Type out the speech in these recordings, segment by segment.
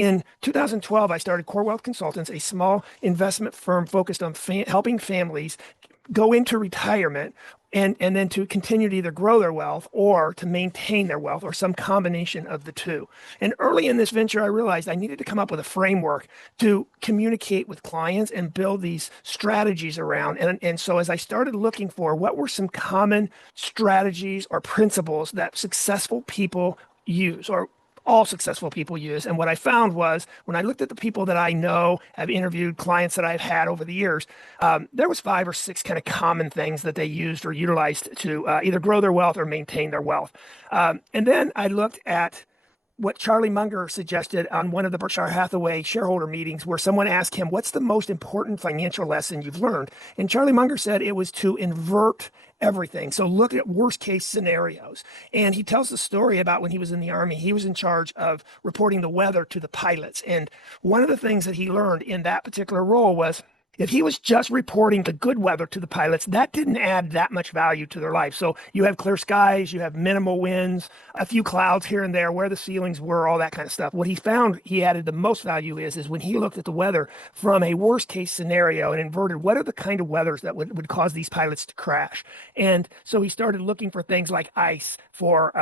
In 2012, I started Core Wealth Consultants, a small investment firm focused on helping families go into retirement and then to continue to either grow their wealth or to maintain their wealth or some combination of the two. And early in this venture, I realized I needed to come up with a framework to communicate with clients and build these strategies around. And so as I started looking for what were some common strategies or principles that successful people use or all successful people use. And what I found was when I looked at the people that I know, have interviewed, clients that I've had over the years, there was 5 or 6 kind of common things that they used or utilized to either grow their wealth or maintain their wealth. And then I looked at what Charlie Munger suggested on one of the Berkshire Hathaway shareholder meetings where someone asked him, what's the most important financial lesson you've learned? And Charlie Munger said it was to invert everything. So look at worst case scenarios. And he tells the story about when he was in the Army, he was in charge of reporting the weather to the pilots. And one of the things that he learned in that particular role was if he was just reporting the good weather to the pilots, that didn't add that much value to their life. So you have clear skies, you have minimal winds, a few clouds here and there, where the ceilings were, all that kind of stuff. What he found he added the most value is when he looked at the weather from a worst case scenario and inverted, what are the kind of weathers that would cause these pilots to crash? And so he started looking for things like ice, for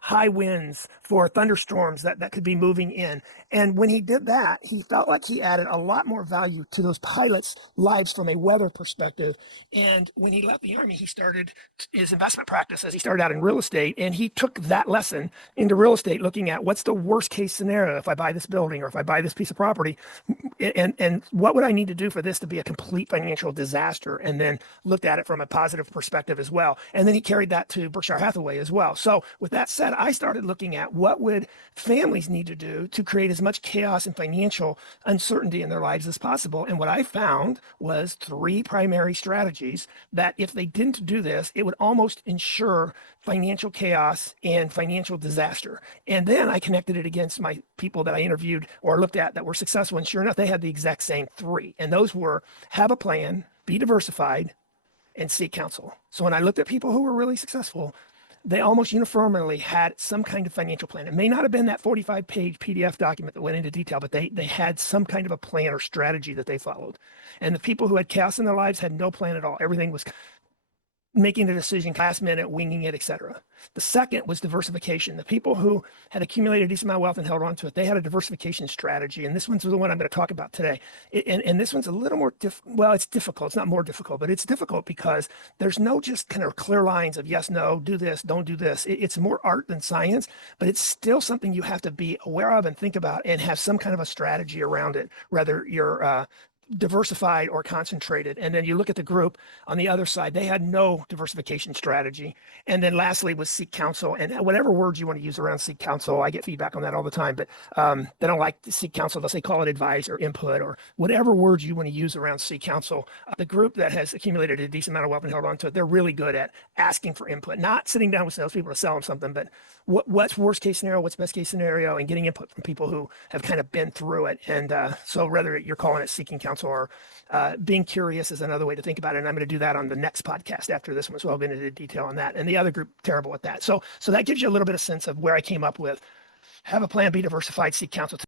high winds, for thunderstorms that could be moving in. And when he did that, he felt like he added a lot more value to those pilots' lives from a weather perspective. And when he left the Army, he started his investment practice as he started out in real estate. And he took that lesson into real estate, looking at what's the worst case scenario if I buy this building or if I buy this piece of property, and what would I need to do for this to be a complete financial disaster, and then looked at it from a positive perspective as well. And then he carried that to Berkshire Hathaway as well. So with that said, I started looking at what would families need to do to create as much chaos and financial uncertainty in their lives as possible. And what I found was 3 primary strategies that if they didn't do this, it would almost ensure financial chaos and financial disaster. And then I connected it against my people that I interviewed or looked at that were successful. And sure enough, they had the exact same 3. And those were have a plan, be diversified, and seek counsel. So when I looked at people who were really successful, they almost uniformly had some kind of financial plan. It may not have been that 45-page PDF document that went into detail, but they had some kind of a plan or strategy that they followed. And the people who had chaos in their lives had no plan at all. Everything was making the decision last minute, winging it, etc. The second was diversification. The people who had accumulated a decent amount of wealth and held on to it, they had a diversification strategy. And this one's the one I'm going to talk about today. And this one's a little more, it's difficult. It's not more difficult, but it's difficult because there's no just kind of clear lines of yes, no, do this, don't do this. It's more art than science, but it's still something you have to be aware of and think about and have some kind of a strategy around it, whether you're diversified or concentrated. And then you look at the group on the other side, they had no diversification strategy. And then lastly was seek counsel. And whatever words you want to use around seek counsel, I get feedback on that all the time, but they don't like to seek counsel. They'll say call it advice or input or whatever words you want to use around seek counsel. The group that has accumulated a decent amount of wealth and held on to it, they're really good at asking for input, not sitting down with salespeople to sell them something, but what's worst case scenario, what's best case scenario, and getting input from people who have kind of been through it. And so whether you're calling it seeking counsel or being curious is another way to think about it. And I'm going to do that on the next podcast after this one. So I'll get into detail on that. And the other group, terrible at that. So that gives you a little bit of sense of where I came up with have a plan, be diversified, seek counsel.